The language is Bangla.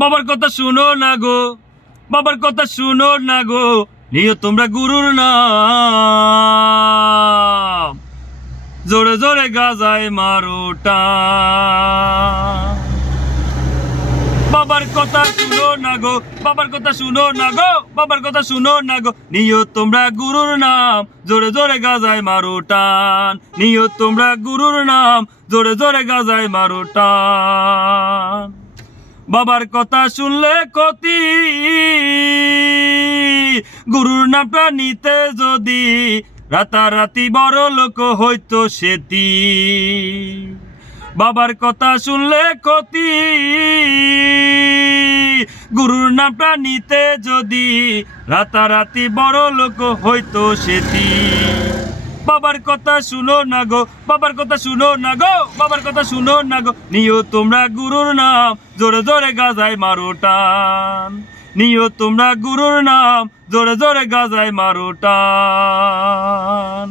বাবার কথা শুনো না গো, বাবার কথা শুনো না গো, নিও তোমরা গুরুর নাম। জোরে জোরে গাজায় মারো টান। বাবার কথা শুনো না গো, বাবার কথা শুনো না গো, বাবার কথা শুনো না গো, নিও তোমরা গুরুর নাম। জোরে জোরে গাজায় মারো টান, নিও তোমরা গুরুর নাম। জোরে জোরে গাজায় মারো টান। বাবার কথা শুনলে ক্ষতি, গুরুর নামটা নিতে যদি রাতারাতি বড় লোক হইতো সেটি। বাবার কথা শুনলে ক্ষতি, গুরুর নামটা নিতে যদি রাতারাতি বড় লোক হইতো সেটি। বাবার কথা শুনো না গো, বাবার কথা শুনো না গো, বাবার কথা শুনো না গো, নিও তোমরা গুরুর নাম। জোরে জোরে গাজায় মারো টান, নিও তোমরা গুরুর নাম। জোরে জোরে গাজায় মারো টান।